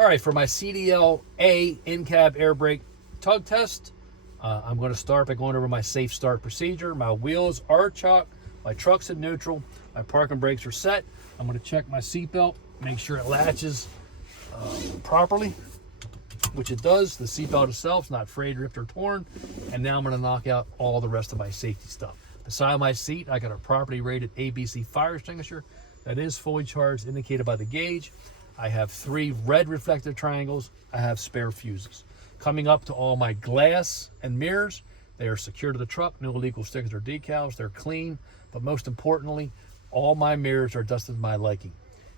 All right, for my CDL A in-cab air brake tug test, I'm going to start by going over my safe start procedure. My wheels are chock, my truck's in neutral, my parking brakes are set. I'm going to check my seatbelt, make sure it latches properly, which it does. The seatbelt itself is not frayed, ripped, or torn. And now I'm going to knock out all the rest of my safety stuff. Beside my seat, I got a properly rated ABC fire extinguisher that is fully charged, indicated by the gauge. I have 3 red reflective triangles. I have spare fuses. Coming up to all my glass and mirrors, they are secure to the truck, no illegal stickers or decals. They're clean, but most importantly, all my mirrors are dusted to my liking.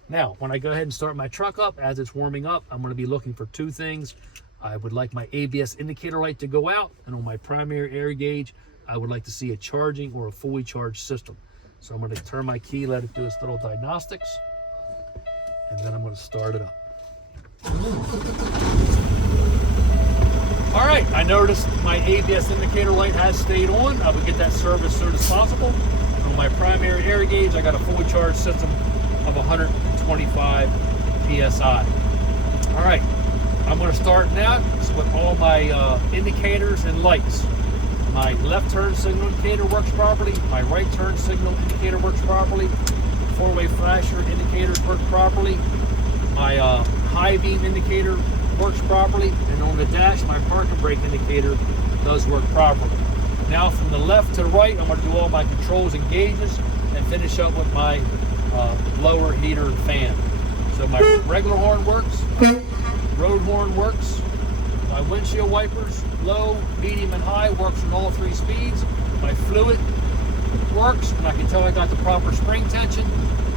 Now, when I go ahead and start my truck up, as it's warming up, I'm going to be looking for 2 things. I would like my ABS indicator light to go out, and on my primary air gauge, I would like to see a charging or a fully charged system. So I'm going to turn my key, let it do its little diagnostics, and then I'm going to start it up. All right, I noticed my ABS indicator light has stayed on. I would get that service as soon as possible. And on my primary air gauge, I got a fully charged system of 125 PSI. All right, I'm going to start now with all my indicators and lights. My left turn signal indicator works properly. My right turn signal indicator works properly. 4-way flasher indicators work properly. My high beam indicator works properly. And on the dash, my parking brake indicator does work properly. Now from the left to right, I'm going to do all my controls and gauges and finish up with my blower, heater, and fan. So my regular horn works, road horn works, my windshield wipers, low, medium, and high, works on all 3 speeds. My fluid works, and I can tell I got the proper spring tension.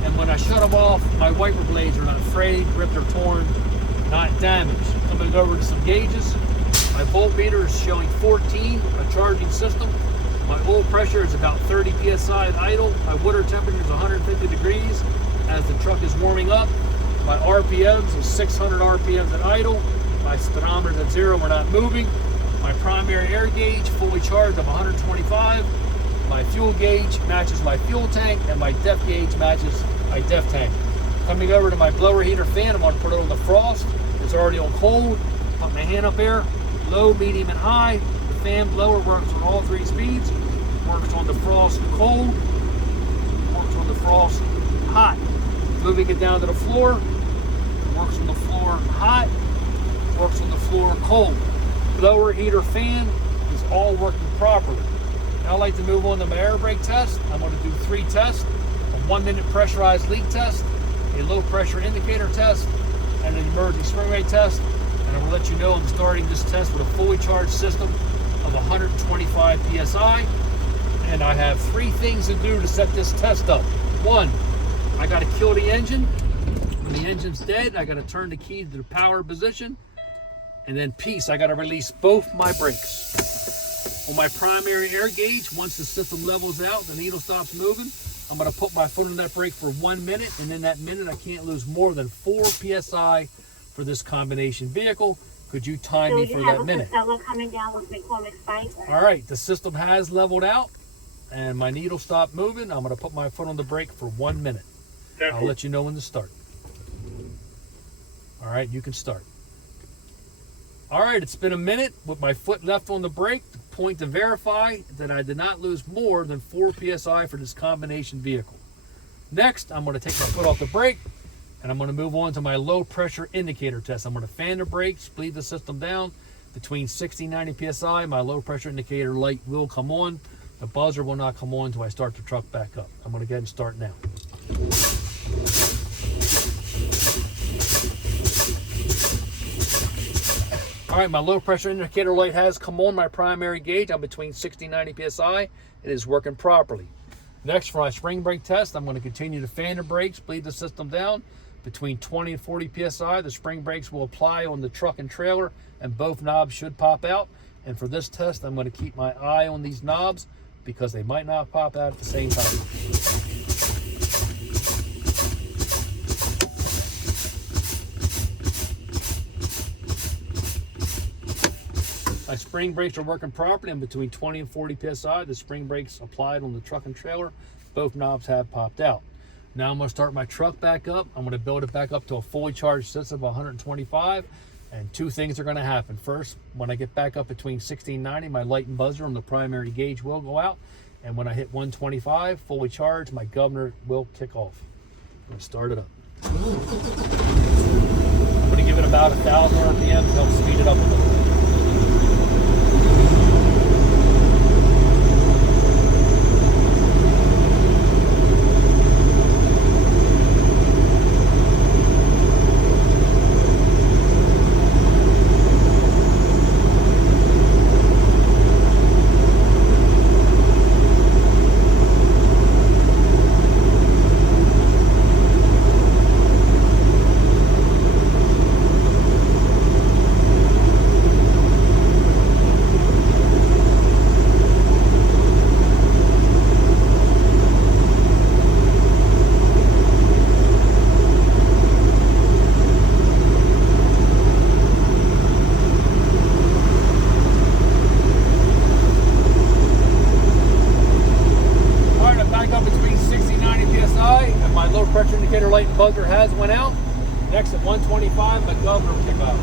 And when I shut them off, my wiper blades are not frayed, ripped, or torn, not damaged. Coming over to some gauges, my voltmeter is showing 14, a charging system. My oil pressure is about 30 PSI at idle. My water temperature is 150 degrees as the truck is warming up. My RPMs is 600 RPMs at idle. My speedometer is at 0, we're not moving. My primary air gauge, fully charged, of 125. My fuel gauge matches my fuel tank, and my depth gauge matches my depth tank. Coming over to my blower, heater, fan, I'm going to put it on the frost. It's already on cold. Put my hand up there, low, medium, and high. The fan blower works on all 3 speeds. Works on the frost cold. Works on the frost hot. Moving it down to the floor. Works on the floor hot. Works on the floor cold. Blower, heater, fan is all working properly. Now I'd like to move on to my air brake test. I'm going to do 3 tests: a 1-minute pressurized leak test, a low pressure indicator test, and an emergency spring rate test. And I will let you know I'm starting this test with a fully charged system of 125 PSI. And I have 3 things to do to set this test up. 1, I got to kill the engine. When the engine's dead, I got to turn the key to the power position. And then peace, I got to release both my brakes. On my primary air gauge, once the system levels out, the needle stops moving, I'm going to put my foot on that brake for 1 minute, and in that minute, I can't lose more than 4 PSI for this combination vehicle. Could you time me for that minute? Coming down with McCormick Spice. All right, the system has leveled out, and my needle stopped moving. I'm going to put my foot on the brake for 1 minute. I'll let you know when to start. All right, you can start. All right, it's been a minute with my foot left on the brake. The point to verify that I did not lose more than 4 PSI for this combination vehicle. Next, I'm going to take my foot off the brake, and I'm going to move on to my low pressure indicator test. I'm going to fan the brakes, bleed the system down. Between 60 and 90 PSI, my low pressure indicator light will come on. The buzzer will not come on until I start the truck back up. I'm going to go ahead and start now. All right, my low pressure indicator light has come on my primary gauge. I'm between 60 and 90 PSI. It is working properly. Next, for my spring brake test, I'm going to continue to fan the brakes, bleed the system down. Between 20 and 40 PSI, the spring brakes will apply on the truck and trailer, and both knobs should pop out. And for this test, I'm going to keep my eye on these knobs because they might not pop out at the same time. My spring brakes are working properly. I'm between 20 and 40 PSI. The spring brakes applied on the truck and trailer. Both knobs have popped out. Now I'm going to start my truck back up. I'm going to build it back up to a fully charged system of 125. And two things are going to happen. First, when I get back up between 60 and 90, my light and buzzer on the primary gauge will go out. And when I hit 125, fully charged, my governor will kick off. I'm going to start it up. I'm going to give it about 1,000 RPM to help speed it up a little bit. Pressure indicator light and buzzer has went out. Next at 125, my governor will kick off.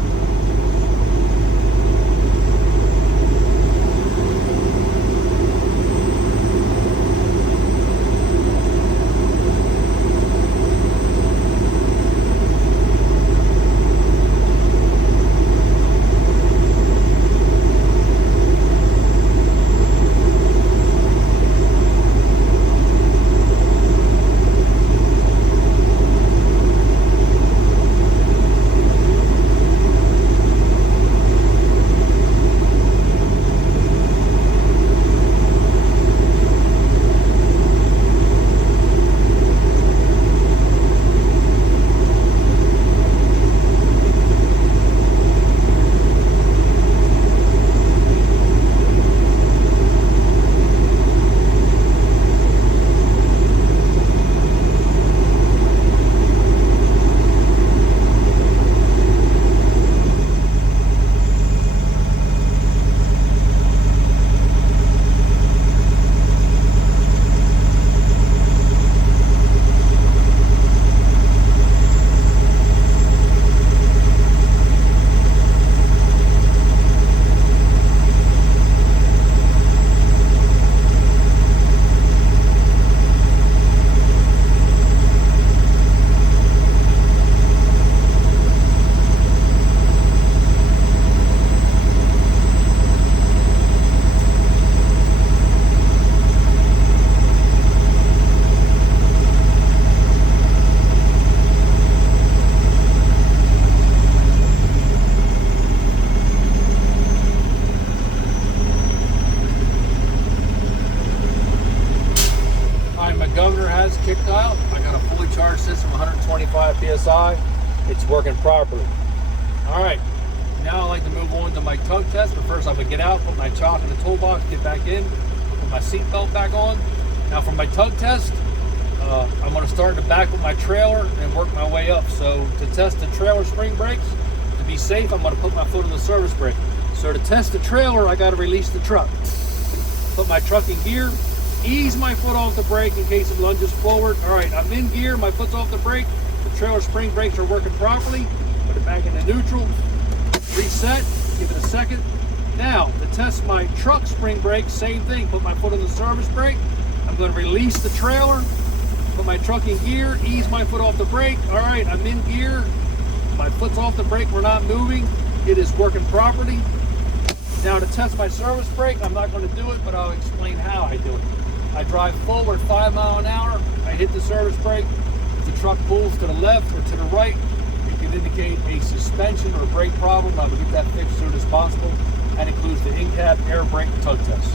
Kicked out. I got a fully charged system, 125 psi. It's working properly. All right, now I like to move on to my tug test, but first I'm gonna get out, put my chalk in the toolbox, get back in, put my seat belt back on. Now for my tug test, I'm gonna start in the back with my trailer and work my way up. So to test the trailer spring brakes, to be safe, I'm gonna put my foot on the service brake. So to test the trailer, I gotta release the truck. Put my truck in gear, ease my foot off the brake in case it lunges forward. All right, I'm in gear, my foot's off the brake. The trailer spring brakes are working properly. Put it back into neutral, reset, give it a second. Now, to test my truck spring brakes, same thing. Put my foot on the service brake. I'm gonna release the trailer, put my truck in gear, ease my foot off the brake. All right, I'm in gear. My foot's off the brake, we're not moving. It is working properly. Now to test my service brake, I'm not gonna do it, but I'll explain how I do it. I drive forward 5 miles an hour, I hit the service brake. If the truck pulls to the left or to the right, it can indicate a suspension or brake problem. I'm gonna get that fixed as soon as possible. That includes the in-cab air brake tug test.